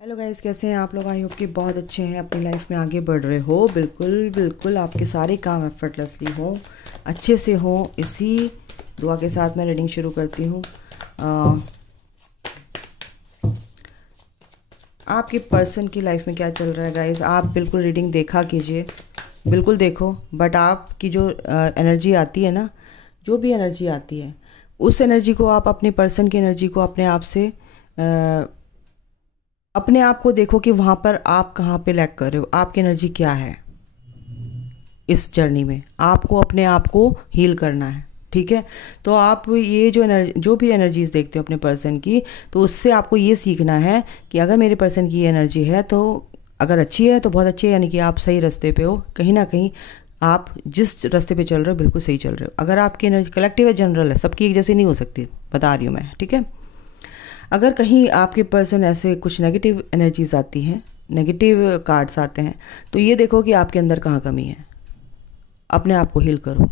Hello guys, कैसे हैं आप लोग। आई होप कि बहुत अच्छे हैं, अपनी लाइफ में आगे बढ़ रहे हो। बिल्कुल बिल्कुल आपके सारे काम एफर्टलेसली हों, अच्छे से हों। इसी दुआ के साथ मैं रीडिंग शुरू करती हूँ। आपके पर्सन की लाइफ में क्या चल रहा है गाइस, आप बिल्कुल रीडिंग देखा कीजिए, बिल्कुल देखो। बट आपकी जो एनर्जी आती है ना, जो भी एनर्जी आती है, उस एनर्जी को आप अपने पर्सन की एनर्जी को अपने आप से अपने आप को देखो कि वहाँ पर आप कहाँ पे लैग कर रहे हो, आपकी एनर्जी क्या है। इस जर्नी में आपको अपने आप को हील करना है, ठीक है। तो आप ये जो भी एनर्जीज देखते हो अपने पर्सन की, तो उससे आपको ये सीखना है कि अगर मेरे पर्सन की ये एनर्जी है तो अगर अच्छी है तो बहुत अच्छी है, यानी कि आप सही रास्ते पे हो। कहीं ना कहीं आप जिस रास्ते पे चल रहे हो बिल्कुल सही चल रहे हो। अगर आपकी एनर्जी कलेक्टिव है, जनरल है, सबकी एक जैसी नहीं हो सकती, बता रही हूँ मैं, ठीक है। अगर कहीं आपके पर्सन ऐसे कुछ नेगेटिव एनर्जीज आती हैं, नेगेटिव कार्ड्स आते हैं, तो ये देखो कि आपके अंदर कहाँ कमी है, अपने आप को हील करो।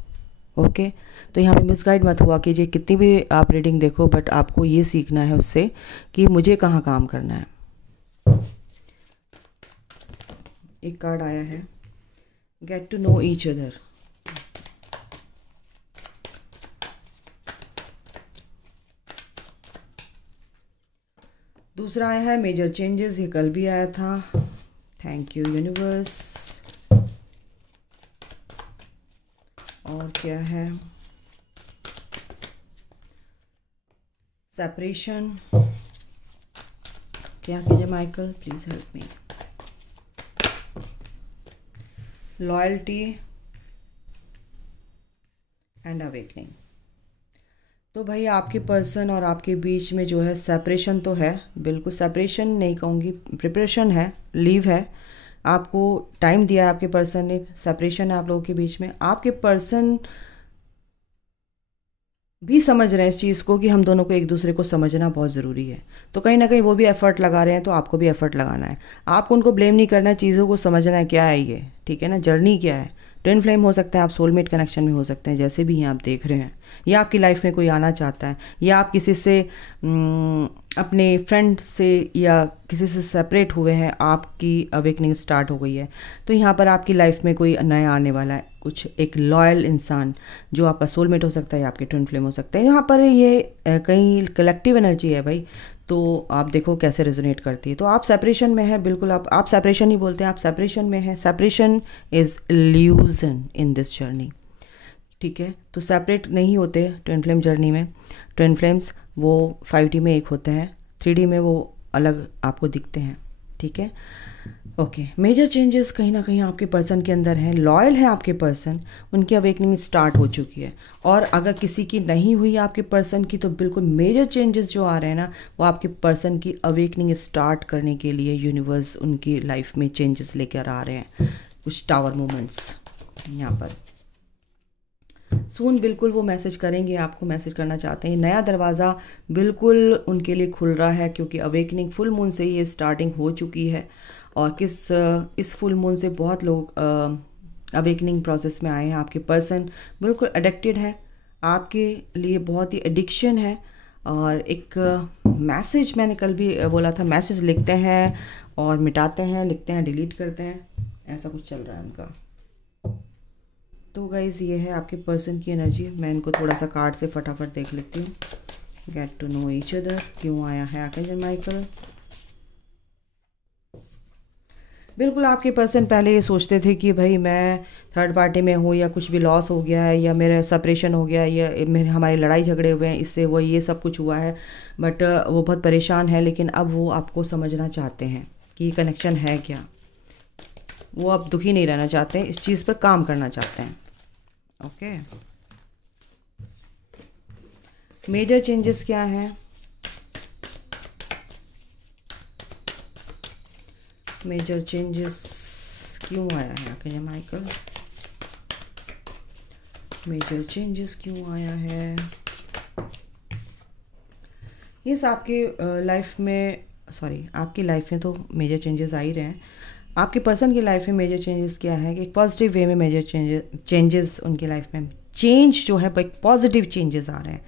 ओके, तो यहाँ पे मिसगाइड मत हुआ कीजिए, कितनी भी आप रीडिंग देखो, बट आपको ये सीखना है उससे कि मुझे कहाँ काम करना है। एक कार्ड आया है, get to know each other. दूसरा आया है मेजर चेंजेस, ये कल भी आया था। Thank you universe. और क्या है, सेपरेशन। क्या कीजिए Michael, please help me. Loyalty and awakening. तो भाई आपके पर्सन और आपके बीच में जो है सेपरेशन तो है, बिल्कुल सेपरेशन नहीं कहूँगी, प्रिपरेशन है, लीव है। आपको टाइम दिया है आपके पर्सन ने, सेपरेशन है आप लोगों के बीच में। आपके पर्सन भी समझ रहे हैं इस चीज़ को कि हम दोनों को एक दूसरे को समझना बहुत ज़रूरी है। तो कहीं ना कहीं वो भी एफर्ट लगा रहे हैं, तो आपको भी एफर्ट लगाना है। आपको उनको ब्लेम नहीं करना है, चीज़ों को समझना है क्या है ये, ठीक है ना, जर्नी क्या है। ट्विन फ्लेम हो सकते हैं, आप सोलमेट कनेक्शन में हो सकते हैं, जैसे भी हैं आप देख रहे हैं, या आपकी लाइफ में कोई आना चाहता है, या आप किसी से अपने फ्रेंड से या किसी से सेपरेट हुए हैं, आपकी अवेकनिंग स्टार्ट हो गई है। तो यहाँ पर आपकी लाइफ में कोई नया आने वाला है, कुछ एक लॉयल इंसान जो आपका सोलमेट हो सकता है या आपके ट्विन फ्लेम हो सकते हैं। यहाँ पर ये कहीं कलेक्टिव एनर्जी है भाई, तो आप देखो कैसे रेजोनेट करती है। तो आप सेपरेशन में है, बिल्कुल आप सेपरेशन ही बोलते हैं, आप सेपरेशन में है। Separation is illusion in this journey, ठीक है। तो सेपरेट नहीं होते ट्विन फ्लेम जर्नी में। ट्विन फ्लेम्स वो 5D में एक होते हैं, 3D में वो अलग आपको दिखते हैं, ठीक है। ओके, मेजर चेंजेस कहीं ना कहीं आपके पर्सन के अंदर हैं, लॉयल है आपके पर्सन, उनकी अवेकनिंग स्टार्ट हो चुकी है। और अगर किसी की नहीं हुई आपके पर्सन की, तो बिल्कुल मेजर चेंजेस जो आ रहे हैं ना, वो आपके पर्सन की अवेकनिंग स्टार्ट करने के लिए यूनिवर्स उनकी लाइफ में चेंजेस लेकर आ रहे हैं। कुछ टावर मूवमेंट्स यहाँ पर सून बिल्कुल वो मैसेज करेंगे, आपको मैसेज करना चाहते हैं। नया दरवाज़ा बिल्कुल उनके लिए खुल रहा है, क्योंकि अवेकनिंग फुल मून से ही ये स्टार्टिंग हो चुकी है। और इस फुल मून से बहुत लोग अवेकनिंग प्रोसेस में आए हैं। आपके पर्सन बिल्कुल एडिक्टेड है, आपके लिए बहुत ही एडिक्शन है। और एक मैसेज मैंने कल भी बोला था, मैसेज लिखते हैं और मिटाते हैं, लिखते हैं डिलीट करते हैं, ऐसा कुछ चल रहा है उनका। तो गाइज़ ये है आपके पर्सन की एनर्जी। मैं इनको थोड़ा सा कार्ड से फटाफट देख लेती हूँ। Get to know each other क्यों आया है आर्कएंजल माइकल। बिल्कुल आपके पर्सन पहले ये सोचते थे कि भाई मैं थर्ड पार्टी में हूँ, या कुछ भी लॉस हो गया है, या मेरा सेपरेशन हो गया है, या मेरे हमारी लड़ाई झगड़े हुए हैं, इससे वो ये सब कुछ हुआ है। बट वो बहुत परेशान है, लेकिन अब वो आपको समझना चाहते हैं कि ये कनेक्शन है क्या। वो अब दुखी नहीं रहना चाहते हैं, इस चीज़ पर काम करना चाहते हैं। ओके, मेजर चेंजेस क्या है, मेजर चेंजेस क्यों आया है आर्कएंजल माइकल, मेजर चेंजेस क्यों आया है। यस, आपके लाइफ में, सॉरी आपकी लाइफ में तो मेजर चेंजेस आ ही रहे हैं। आपके पर्सन की लाइफ में मेजर चेंजेस क्या है कि एक पॉजिटिव वे में मेजर चेंजेस उनकी लाइफ में, चेंज जो है एक पॉजिटिव चेंजेस आ रहे हैं।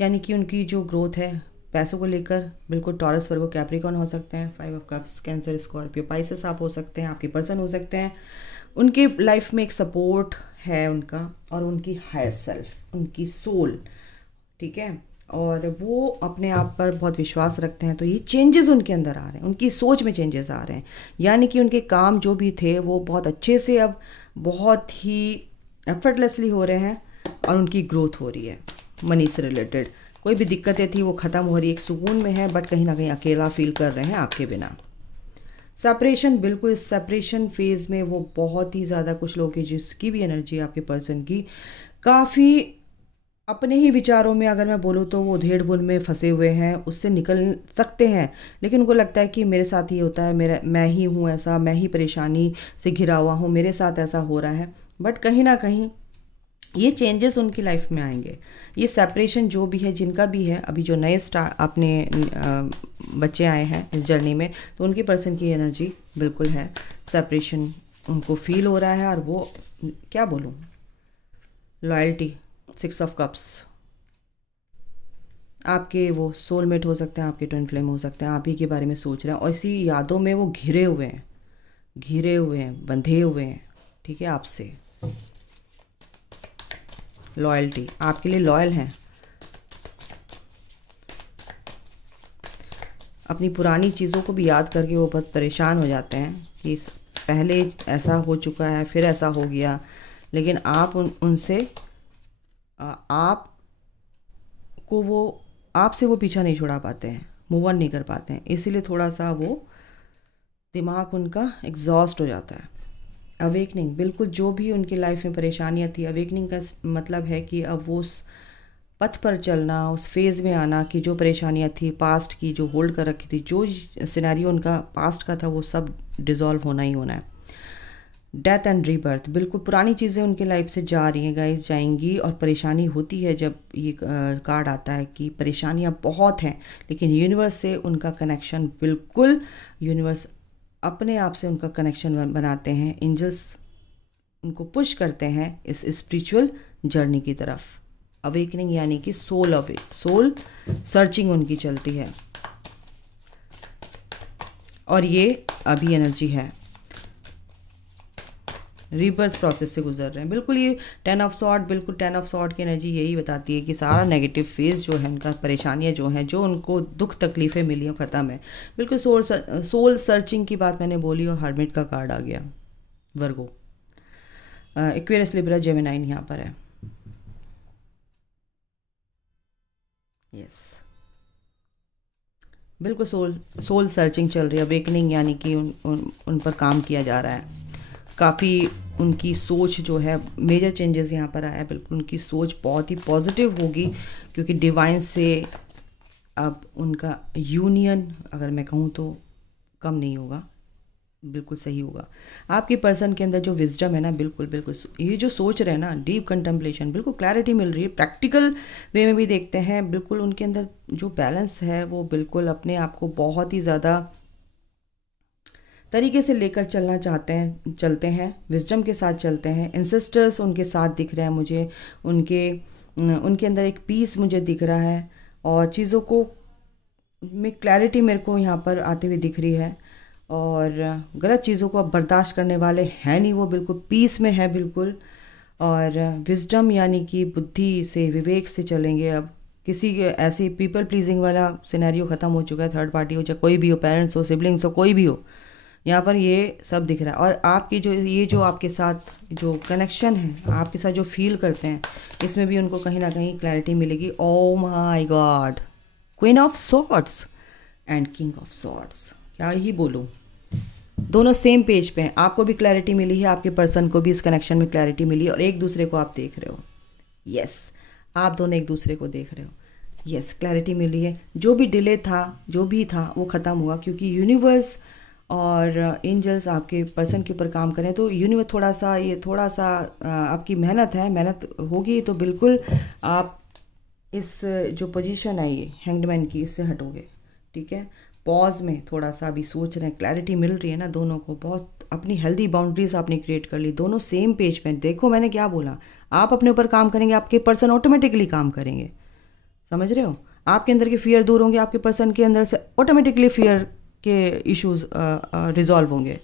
यानी कि उनकी जो ग्रोथ है पैसों को लेकर बिल्कुल टॉरस, वर्गो, कैप्रिकॉर्न हो सकते हैं। 5 of cups cancer, Scorpio, Pisces आप हो सकते हैं, आपके पर्सन हो सकते हैं। उनके लाइफ में एक सपोर्ट है उनका, और उनकी हायर सेल्फ, उनकी सोल, ठीक है, और वो अपने आप पर बहुत विश्वास रखते हैं। तो ये चेंजेस उनके अंदर आ रहे हैं, उनकी सोच में चेंजेस आ रहे हैं, यानी कि उनके काम जो भी थे वो बहुत अच्छे से अब बहुत ही एफर्टलेसली हो रहे हैं, और उनकी ग्रोथ हो रही है। मनी से रिलेटेड कोई भी दिक्कतें थी वो ख़त्म हो रही है, एक सुकून में है, बट कहीं ना कहीं अकेला फील कर रहे हैं आपके बिना। सेपरेशन, बिल्कुल इस सेपरेशन फेज में वो बहुत ही ज़्यादा, कुछ लोगों की जिसकी भी एनर्जी आपके पर्सन की काफ़ी अपने ही विचारों में, अगर मैं बोलूँ तो वो उधेड़ बुन में फंसे हुए हैं, उससे निकल सकते हैं, लेकिन उनको लगता है कि मेरे साथ ये होता है, मेरा मैं ही हूँ ऐसा, मैं ही परेशानी से घिरा हुआ हूँ, मेरे साथ ऐसा हो रहा है। बट कहीं ना कहीं ये चेंजेस उनकी लाइफ में आएंगे। ये सेपरेशन जो भी है, जिनका भी है, अभी जो नए स्टार अपने बच्चे आए हैं इस जर्नी में, तो उनकी पर्सन की एनर्जी बिल्कुल है, सेपरेशन उनको फील हो रहा है। और वो क्या बोलूँ, लॉयल्टी, 6 ऑफ कप्स, आपके वो सोलमेट हो सकते हैं, आपके ट्विन फ्लेम हो सकते हैं, आप ही के बारे में सोच रहे हैं, और इसी यादों में वो घिरे हुए हैं, घिरे हुए हैं, बंधे हुए हैं, ठीक है, आपसे। लॉयल्टी, आपके लिए लॉयल हैं, अपनी पुरानी चीज़ों को भी याद करके वो बहुत परेशान हो जाते हैं कि पहले ऐसा हो चुका है, फिर ऐसा हो गया, लेकिन आप उनसे आप को वो आपसे वो पीछा नहीं छुड़ा पाते हैं, मूव ऑन नहीं कर पाते हैं, इसीलिए थोड़ा सा वो दिमाग उनका एग्जॉस्ट हो जाता है। अवेकनिंग, बिल्कुल जो भी उनकी लाइफ में परेशानियां थी, अवेकनिंग का मतलब है कि अब वो उस पथ पर चलना, उस फेज़ में आना कि जो परेशानियां थी पास्ट की, जो होल्ड कर रखी थी, जो सिनेरियो उनका पास्ट का था, वो सब डिज़ोल्व होना ही होना है। डेथ एंड रीबर्थ, बिल्कुल पुरानी चीज़ें उनके लाइफ से जा रही हैं गाइस, जाएंगी। और परेशानी होती है जब ये कार्ड आता है कि परेशानियां बहुत हैं, लेकिन यूनिवर्स से उनका कनेक्शन, बिल्कुल यूनिवर्स अपने आप से उनका कनेक्शन बनाते हैं, एंजल्स उनको पुश करते हैं इस स्पिरिचुअल जर्नी की तरफ। अवेकनिंग यानी कि सोल सर्चिंग उनकी चलती है, और ये अभी एनर्जी है, रीबर्थ प्रोसेस से गुजर रहे हैं। बिल्कुल ये 10 ऑफ सॉर्ड, बिल्कुल 10 ऑफ सॉर्ड की एनर्जी यही बताती है कि सारा नेगेटिव फेज जो है उनका, परेशानियां जो हैं, जो उनको दुख तकलीफ़ें मिली हैं, ख़त्म है। बिल्कुल सोल सर्चिंग की बात मैंने बोली, और हर्मिट का कार्ड आ गया, वर्गो, एक्वेरियस, लिब्रा, जेमिनाइन यहाँ पर है। यस, बिल्कुल सोल सर्चिंग चल रही है, अवेकनिंग यानी कि उन पर काम किया जा रहा है। काफ़ी उनकी सोच जो है, मेजर चेंजेस यहाँ पर आया है, बिल्कुल उनकी सोच बहुत ही पॉजिटिव होगी, क्योंकि डिवाइन से अब उनका यूनियन, अगर मैं कहूँ तो कम नहीं होगा, बिल्कुल सही होगा। आपके पर्सन के अंदर जो विजडम है ना, बिल्कुल बिल्कुल ये जो सोच रहे हैं ना, डीप कंटेम्पलेशन, बिल्कुल क्लैरिटी मिल रही है। प्रैक्टिकल वे में भी देखते हैं, बिल्कुल उनके अंदर जो बैलेंस है वो बिल्कुल अपने आप को बहुत ही ज़्यादा तरीके से लेकर चलना चाहते हैं, चलते हैं, विजडम के साथ चलते हैं। इंसिस्टर्स उनके साथ दिख रहे हैं मुझे, उनके अंदर एक पीस मुझे दिख रहा है, और चीज़ों को में क्लैरिटी मेरे को यहाँ पर आते हुए दिख रही है, और गलत चीज़ों को अब बर्दाश्त करने वाले हैं नहीं, वो बिल्कुल पीस में है, बिल्कुल। और विजडम यानी कि बुद्धि से, विवेक से चलेंगे। अब किसी के ऐसे पीपल प्लीजिंग वाला सिनेरियो ख़त्म हो चुका है, थर्ड पार्टी हो, चाहे कोई भी हो, पेरेंट्स हो, सिबलिंग्स हो, कोई भी हो, यहाँ पर ये सब दिख रहा है। और आपकी जो ये जो आपके साथ जो कनेक्शन है, आपके साथ जो फील करते हैं, इसमें भी उनको कहीं ना कहीं क्लैरिटी मिलेगी। Oh my God, queen of swords and king of swords, क्या ही बोलूँ, दोनों सेम पेज पे हैं। आपको भी क्लैरिटी मिली है, आपके पर्सन को भी इस कनेक्शन में क्लैरिटी मिली है, और एक दूसरे को आप देख रहे हो। यस, आप दोनों एक दूसरे को देख रहे हो। यस, क्लैरिटी मिली है। जो भी डिले था, जो भी था, वो ख़त्म हुआ, क्योंकि यूनिवर्स और एंजल्स आपके पर्सन के ऊपर काम करें। तो यूनिवर्स थोड़ा सा आपकी मेहनत है, मेहनत होगी तो बिल्कुल आप इस जो पोजीशन है ये हैंगडमैन की, इससे हटोगे, ठीक है। पॉज में थोड़ा सा अभी सोच रहे हैं, क्लैरिटी मिल रही है ना दोनों को, बहुत अपनी हेल्दी बाउंड्रीज आपने क्रिएट कर ली, दोनों सेम पेज पे। देखो मैंने क्या बोला, आप अपने ऊपर काम करेंगे, आपके पर्सन ऑटोमेटिकली काम करेंगे, समझ रहे हो। आपके अंदर के फियर दूर होंगे, आपके पर्सन के अंदर से ऑटोमेटिकली फियर के इश्यूज रिजॉल्व होंगे।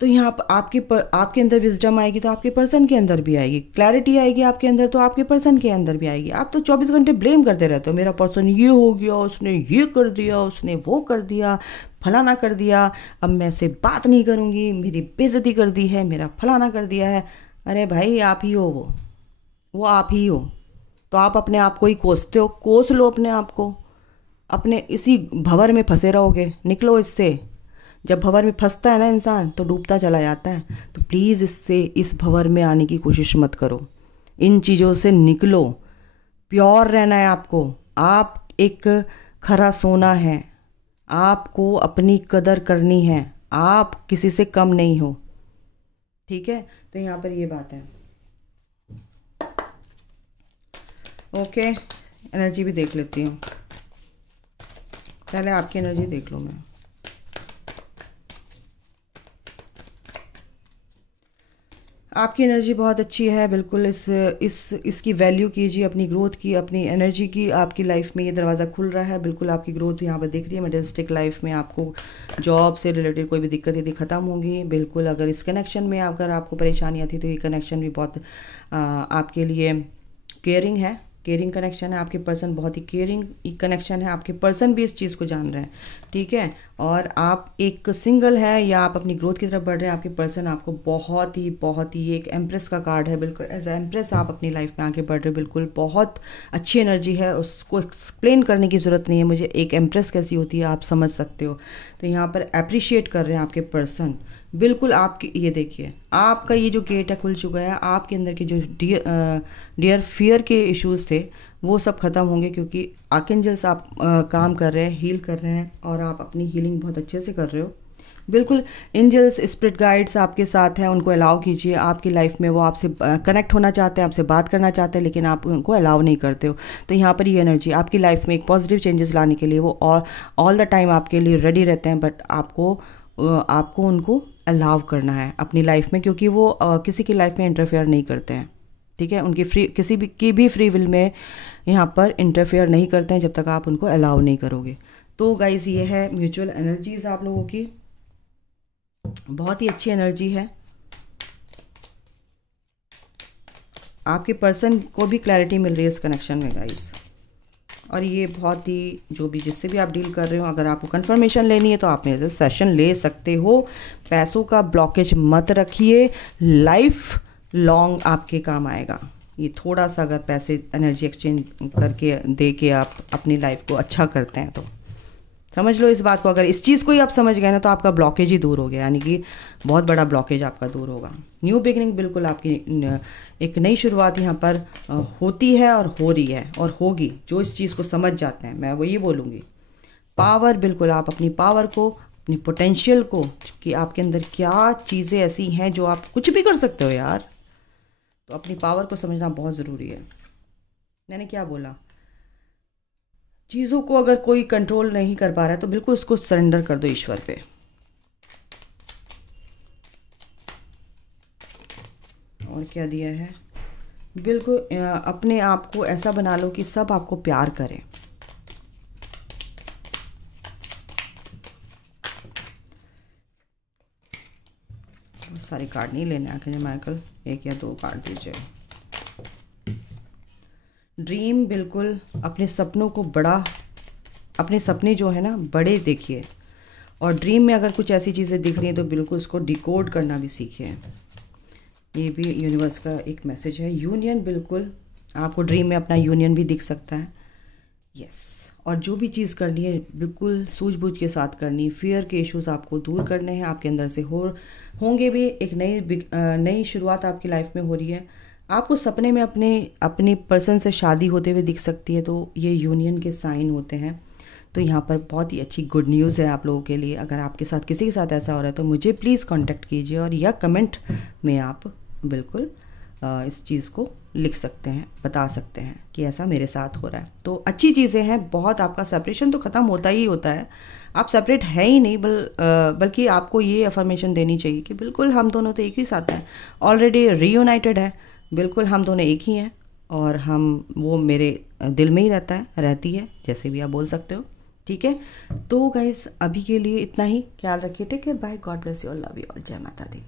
तो यहाँ पर आपके अंदर विजडम आएगी तो आपके पर्सन के अंदर भी आएगी, क्लैरिटी आएगी आपके अंदर तो आपके पर्सन के अंदर भी आएगी। आप तो 24 घंटे ब्लेम करते रहते हो, मेरा पर्सन ये हो गया, उसने ये कर दिया, उसने वो कर दिया, फलाना कर दिया, अब मैं से बात नहीं करूँगी, मेरी बेइज्जती कर दी है, मेरा फलाना कर दिया है। अरे भाई आप ही हो वो आप ही हो। तो आप अपने आप को ही कोसते हो, कोस लो अपने आप को। अपने इसी भंवर में फंसे रहोगे, निकलो इससे। जब भंवर में फंसता है ना इंसान तो डूबता चला जाता है। तो प्लीज़ इस भंवर में आने की कोशिश मत करो, इन चीज़ों से निकलो। प्योर रहना है आपको। आप एक खरा सोना है, आपको अपनी कदर करनी है, आप किसी से कम नहीं हो, ठीक है। तो यहाँ पर ये बात है। ओके, एनर्जी भी देख लेती हूँ, पहले आपकी एनर्जी देख लूँ मैं। आपकी एनर्जी बहुत अच्छी है, बिल्कुल इसकी वैल्यू कीजिए, अपनी ग्रोथ की, अपनी एनर्जी की। आपकी लाइफ में ये दरवाज़ा खुल रहा है, बिल्कुल आपकी ग्रोथ यहाँ पर दिख रही है। मटेरियलिस्टिक लाइफ में आपको जॉब से रिलेटेड कोई भी दिक्कत यदि ख़त्म होंगी, बिल्कुल। अगर इस कनेक्शन में अगर आपको परेशानी आती तो ये कनेक्शन भी बहुत आपके लिए केयरिंग है, केयरिंग कनेक्शन है। आपके पर्सन बहुत ही केयरिंग कनेक्शन है, आपके पर्सन भी इस चीज़ को जान रहे हैं, ठीक है। और आप एक सिंगल है या आप अपनी ग्रोथ की तरफ बढ़ रहे हैं, आपके पर्सन आपको बहुत ही एक एम्प्रेस का कार्ड है, बिल्कुल एज एम्प्रेस आप अपनी लाइफ में आगे बढ़ रहे हो। बिल्कुल बहुत अच्छी एनर्जी है, उसको एक्सप्लेन करने की ज़रूरत नहीं है मुझे, एक एम्प्रेस कैसी होती है आप समझ सकते हो। तो यहाँ पर अप्रिशिएट कर रहे हैं आपके पर्सन, बिल्कुल। आपकी ये देखिए, आपका ये जो गेट है खुल चुका है। आपके अंदर के जो डियर फियर के इश्यूज थे वो सब ख़त्म होंगे, क्योंकि आर्कएंजल्स आप काम कर रहे हैं, हील कर रहे हैं, और आप अपनी हीलिंग बहुत अच्छे से कर रहे हो। बिल्कुल एंजल्स, स्पिरिट गाइड्स आपके साथ हैं, उनको अलाउ कीजिए आपकी लाइफ में। वो आपसे कनेक्ट होना चाहते हैं, आपसे बात करना चाहते हैं, लेकिन आप उनको अलाउ नहीं करते हो। तो यहाँ पर ये एनर्जी आपकी लाइफ में एक पॉजिटिव चेंजेस लाने के लिए वो ऑल द टाइम आपके लिए रेडी रहते हैं, बट आपको उनको अलाउ करना है अपनी लाइफ में, क्योंकि वो किसी की लाइफ में इंटरफेयर नहीं करते हैं, ठीक है। उनकी किसी भी फ्री विल में यहाँ पर इंटरफेयर नहीं करते हैं जब तक आप उनको अलाउ नहीं करोगे। तो गाइज ये है म्यूचुअल एनर्जीज आप लोगों की, बहुत ही अच्छी एनर्जी है। आपके पर्सन को भी क्लैरिटी मिल रही है इस कनेक्शन में गाइज, और ये बहुत ही जो भी जिससे भी आप डील कर रहे हो, अगर आपको कंफर्मेशन लेनी है तो आप मेरे से सेशन ले सकते हो। पैसों का ब्लॉकेज मत रखिए, लाइफ लॉन्ग आपके काम आएगा। ये थोड़ा सा अगर पैसे एनर्जी एक्सचेंज करके दे के आप अपनी लाइफ को अच्छा करते हैं तो समझ लो इस बात को। अगर इस चीज़ को ही आप समझ गए ना तो आपका ब्लॉकेज ही दूर हो गया, यानी कि बहुत बड़ा ब्लॉकेज आपका दूर होगा। न्यू बिगिनिंग, बिल्कुल आपकी एक नई शुरुआत यहाँ पर होती है और हो रही है और होगी। जो इस चीज़ को समझ जाते हैं, मैं वो ये बोलूँगी, पावर, बिल्कुल आप अपनी पावर को, अपनी पोटेंशियल को, कि आपके अंदर क्या चीज़ें ऐसी हैं जो आप कुछ भी कर सकते हो यार। तो अपनी पावर को समझना बहुत ज़रूरी है। मैंने क्या बोला, चीज़ों को अगर कोई कंट्रोल नहीं कर पा रहा है तो बिल्कुल उसको सरेंडर कर दो ईश्वर पे। और क्या दिया है, बिल्कुल अपने आप को ऐसा बना लो कि सब आपको प्यार करें। सारे कार्ड नहीं लेने आके माइकल, एक या दो कार्ड दीजिए। ड्रीम, बिल्कुल अपने सपनों को बड़ा, अपने सपने जो है ना बड़े देखिए। और ड्रीम में अगर कुछ ऐसी चीज़ें दिख रही हैं तो बिल्कुल उसको डिकोड करना भी सीखिए। ये भी यूनिवर्स का एक मैसेज है। यूनियन, बिल्कुल आपको ड्रीम में अपना यूनियन भी दिख सकता है, यस। और जो भी चीज़ करनी है बिल्कुल सूझबूझ के साथ करनी है। फियर के इश्यूज आपको दूर करने हैं, आपके अंदर से होंगे भी। एक नई शुरुआत आपकी लाइफ में हो रही है। आपको सपने में अपनी पर्सन से शादी होते हुए दिख सकती है, तो ये यूनियन के साइन होते हैं। तो यहाँ पर बहुत ही अच्छी गुड न्यूज़ है आप लोगों के लिए। अगर आपके साथ किसी के साथ ऐसा हो रहा है तो मुझे प्लीज़ कांटेक्ट कीजिए, और या कमेंट में आप बिल्कुल इस चीज़ को लिख सकते हैं, बता सकते हैं कि ऐसा मेरे साथ हो रहा है। तो अच्छी चीज़ें हैं बहुत। आपका सेपरेशन तो ख़त्म होता ही होता है, आप सेपरेट है ही नहीं, बल्कि आपको ये अफर्मेशन देनी चाहिए कि बिल्कुल हम दोनों तो एक ही साथ हैं, ऑलरेडी रीयूनाइटेड है, बिल्कुल हम दोनों एक ही हैं। और वो मेरे दिल में ही रहती है, जैसे भी आप बोल सकते हो। ठीक है, तो गाइस अभी के लिए इतना ही। ख्याल रखिए, take care, bye, God bless you all, love you all, जय माता दी।